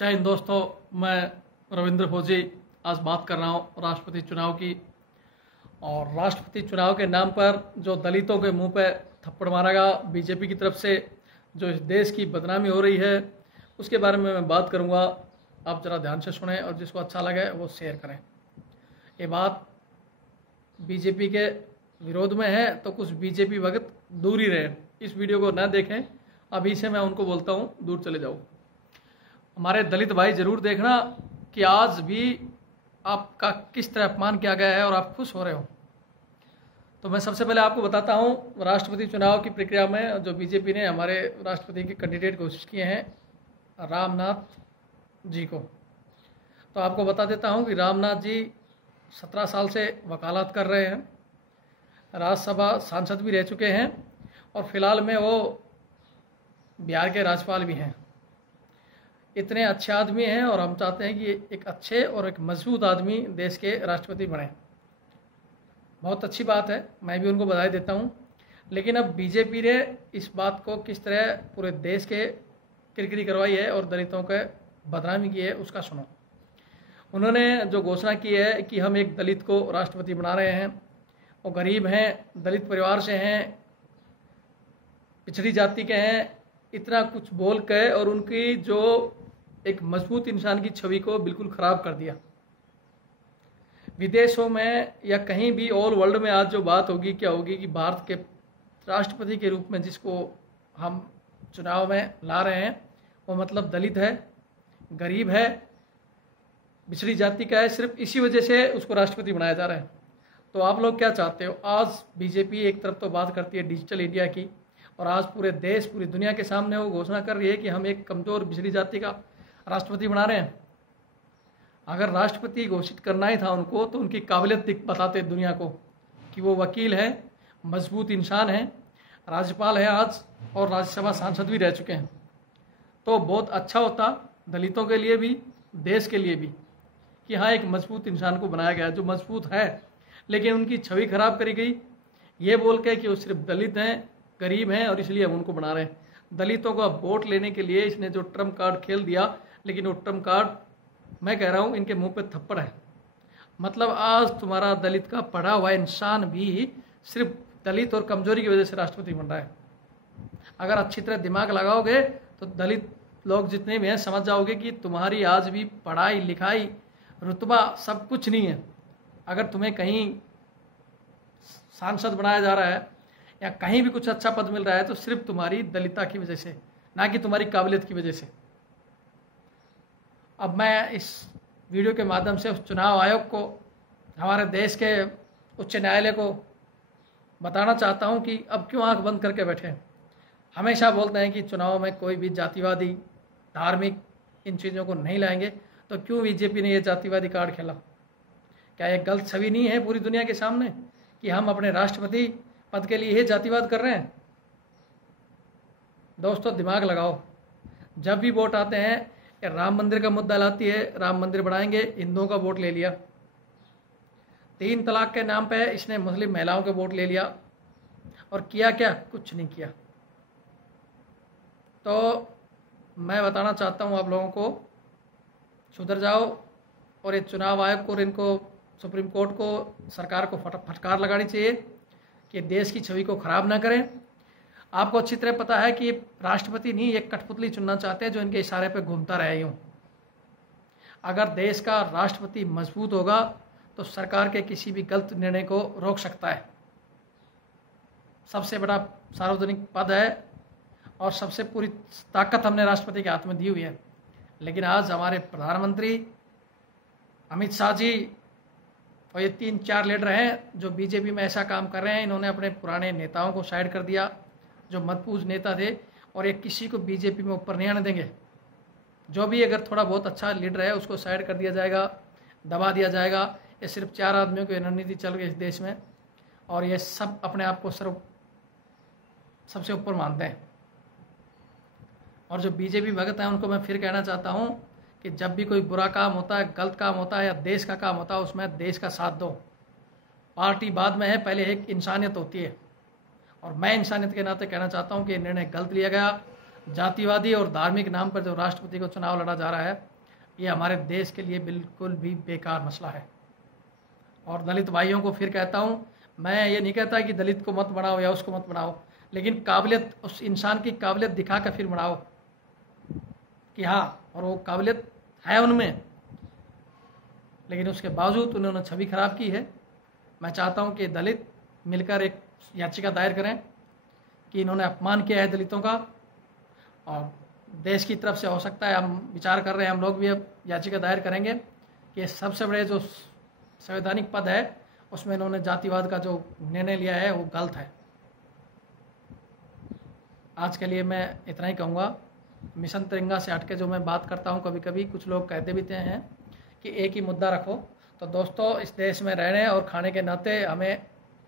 जय हिंद दोस्तों, मैं रविंद्र फौजी आज बात कर रहा हूँ राष्ट्रपति चुनाव की। और राष्ट्रपति चुनाव के नाम पर जो दलितों के मुंह पे थप्पड़ मारा गया बीजेपी की तरफ से, जो इस देश की बदनामी हो रही है, उसके बारे में मैं बात करूँगा। आप ज़रा ध्यान से सुने और जिसको अच्छा लगे वो शेयर करें। ये बात बीजेपी के विरोध में है तो कुछ बीजेपी भगत दूर ही रहे, इस वीडियो को न देखें। अभी से मैं उनको बोलता हूँ दूर चले जाओ। हमारे दलित भाई जरूर देखना कि आज भी आपका किस तरह अपमान किया गया है और आप खुश हो रहे हो। तो मैं सबसे पहले आपको बताता हूँ राष्ट्रपति चुनाव की प्रक्रिया में जो बीजेपी ने हमारे राष्ट्रपति के कैंडिडेट घोषित किए हैं रामनाथ जी को। तो आपको बता देता हूँ कि रामनाथ जी 17 साल से वकालत कर रहे हैं, राज्यसभा सांसद भी रह चुके हैं और फिलहाल में वो बिहार के राज्यपाल भी हैं। इतने अच्छे आदमी हैं और हम चाहते हैं कि एक अच्छे और एक मजबूत आदमी देश के राष्ट्रपति बने। बहुत अच्छी बात है, मैं भी उनको बधाई देता हूं। लेकिन अब बीजेपी ने इस बात को किस तरह पूरे देश के किरकिरी करवाई है और दलितों के बदनामी की है, उसका सुनो। उन्होंने जो घोषणा की है कि हम एक दलित को राष्ट्रपति बना रहे हैं, वो गरीब हैं, दलित परिवार से हैं, पिछड़ी जाति के हैं, इतना कुछ बोल के और उनकी जो एक मजबूत इंसान की छवि को बिल्कुल खराब कर दिया। विदेशों में या कहीं भी ऑल वर्ल्ड में आज जो बात होगी क्या होगी कि भारत के राष्ट्रपति के रूप में जिसको हम चुनाव में ला रहे हैं वो मतलब दलित है, गरीब है, पिछड़ी जाति का है। सिर्फ इसी वजह से उसको राष्ट्रपति बनाया जा रहा है। तो आप लोग क्या चाहते हो? आज बीजेपी एक तरफ तो बात करती है डिजिटल इंडिया की और आज पूरे देश पूरी दुनिया के सामने वो घोषणा कर रही है कि हम एक कमजोर पिछड़ी जाति का राष्ट्रपति बना रहे हैं। अगर राष्ट्रपति घोषित करना ही था उनको तो उनकी काबिलियत बताते दुनिया को कि वो वकील है, मजबूत इंसान है, राज्यपाल है आज और राज्यसभा सांसद भी रह चुके हैं। तो बहुत अच्छा होता दलितों के लिए भी, देश के लिए भी, कि हाँ एक मजबूत इंसान को बनाया गया जो मजबूत है। लेकिन उनकी छवि खराब करी गई ये बोल के कि वो सिर्फ दलित हैं, गरीब हैं और इसलिए हम उनको बना रहे हैं। दलितों को अब वोट लेने के लिए इसने जो ट्रम्प कार्ड खेल दिया, लेकिन वो ट्रम्प कार्ड मैं कह रहा हूँ इनके मुंह पे थप्पड़ है। मतलब आज तुम्हारा दलित का पढ़ा हुआ इंसान भी सिर्फ दलित और कमजोरी की वजह से राष्ट्रपति बन रहा है। अगर अच्छी तरह दिमाग लगाओगे तो दलित लोग जितने भी हैं समझ जाओगे कि तुम्हारी आज भी पढ़ाई लिखाई रुतबा सब कुछ नहीं है। अगर तुम्हें कहीं सांसद बनाया जा रहा है या कहीं भी कुछ अच्छा पद मिल रहा है तो सिर्फ तुम्हारी दलितता की वजह से, ना कि तुम्हारी काबिलियत की वजह से। अब मैं इस वीडियो के माध्यम से उस चुनाव आयोग को, हमारे देश के उच्च न्यायालय को बताना चाहता हूं कि अब क्यों आंख बंद करके बैठे। हमेशा बोलते हैं कि चुनाव में कोई भी जातिवादी, धार्मिक इन चीज़ों को नहीं लाएंगे, तो क्यों बीजेपी ने ये जातिवादी कार्ड खेला? क्या ये गलत छवि नहीं है पूरी दुनिया के सामने कि हम अपने राष्ट्रपति पद के लिए ही जातिवाद कर रहे हैं? दोस्तों दिमाग लगाओ। जब भी वोट आते हैं राम मंदिर का मुद्दा लाती है, राम मंदिर बढ़ाएंगे, हिंदुओं का वोट ले लिया। 3 तलाक के नाम पे इसने मुस्लिम महिलाओं के वोट ले लिया और किया क्या? कुछ नहीं किया। तो मैं बताना चाहता हूँ आप लोगों को, सुधर जाओ और ये चुनाव आयोग को और इनको सुप्रीम कोर्ट को, सरकार को फटकार लगानी चाहिए कि देश की छवि को खराब ना करें। आपको अच्छी तरह पता है कि राष्ट्रपति नहीं एक कठपुतली चुनना चाहते हैं जो इनके इशारे पे घूमता रहे यूं। अगर देश का राष्ट्रपति मजबूत होगा तो सरकार के किसी भी गलत निर्णय को रोक सकता है। सबसे बड़ा सार्वजनिक पद है और सबसे पूरी ताकत हमने राष्ट्रपति के हाथ में दी हुई है। लेकिन आज हमारे प्रधानमंत्री अमित शाह जी और ये 3-4 लीडर हैं जो बीजेपी में ऐसा काम कर रहे हैं। इन्होंने अपने पुराने नेताओं को साइड कर दिया जो मतपूज नेता थे और ये किसी को बीजेपी में ऊपर नहीं आने देंगे। जो भी अगर थोड़ा बहुत अच्छा लीडर है उसको साइड कर दिया जाएगा, दबा दिया जाएगा। ये सिर्फ 4 आदमियों की रणनीति चल रही है इस देश में और ये सब अपने आप को सबसे ऊपर मानते हैं। और जो बीजेपी भगत हैं उनको मैं फिर कहना चाहता हूँ कि जब भी कोई बुरा काम होता है, गलत काम होता है या देश का काम होता है, उसमें देश का साथ दो। पार्टी बाद में है, पहले एक इंसानियत होती है। और मैं इंसानियत के नाते कहना चाहता हूं कि ये निर्णय गलत लिया गया। जातिवादी और धार्मिक नाम पर जो राष्ट्रपति को चुनाव लड़ा जा रहा है ये हमारे देश के लिए बिल्कुल भी बेकार मसला है। और दलित भाइयों को फिर कहता हूँ, मैं ये नहीं कहता कि दलित को मत बढ़ाओ या उसको मत बढ़ाओ, लेकिन काबिलियत, उस इंसान की काबिलियत दिखा कर फिर बढ़ाओ कि हाँ, और वो काबिलियत है उनमें, लेकिन उसके बावजूद उन्होंने छवि खराब की है। मैं चाहता हूँ कि दलित मिलकर एक याचिका दायर करें कि इन्होंने अपमान किया है दलितों का, और देश की तरफ से हो सकता है, हम विचार कर रहे हैं, हम लोग भी अब याचिका दायर करेंगे कि सबसे बड़े जो संवैधानिक पद है उसमें इन्होंने जातिवाद का जो निर्णय लिया है वो गलत है। आज के लिए मैं इतना ही कहूँगा। मिशन तिरंगा से हटके जो मैं बात करता हूँ, कभी कभी कुछ लोग कहते भी हैं कि एक ही मुद्दा रखो। तो दोस्तों, इस देश में रहने और खाने के नाते हमें,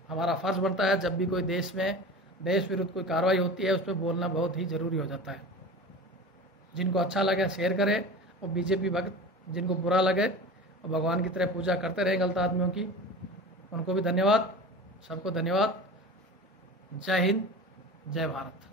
हमारा फ़र्ज़ बनता है जब भी कोई देश में देश विरुद्ध कोई कार्रवाई होती है उस पर बोलना बहुत ही ज़रूरी हो जाता है। जिनको अच्छा लगे शेयर करें, और बीजेपी भक्त जिनको बुरा लगे और भगवान की तरह पूजा करते रहे गलत आदमियों की, उनको भी धन्यवाद। सबको धन्यवाद। जय हिंद, जय भारत।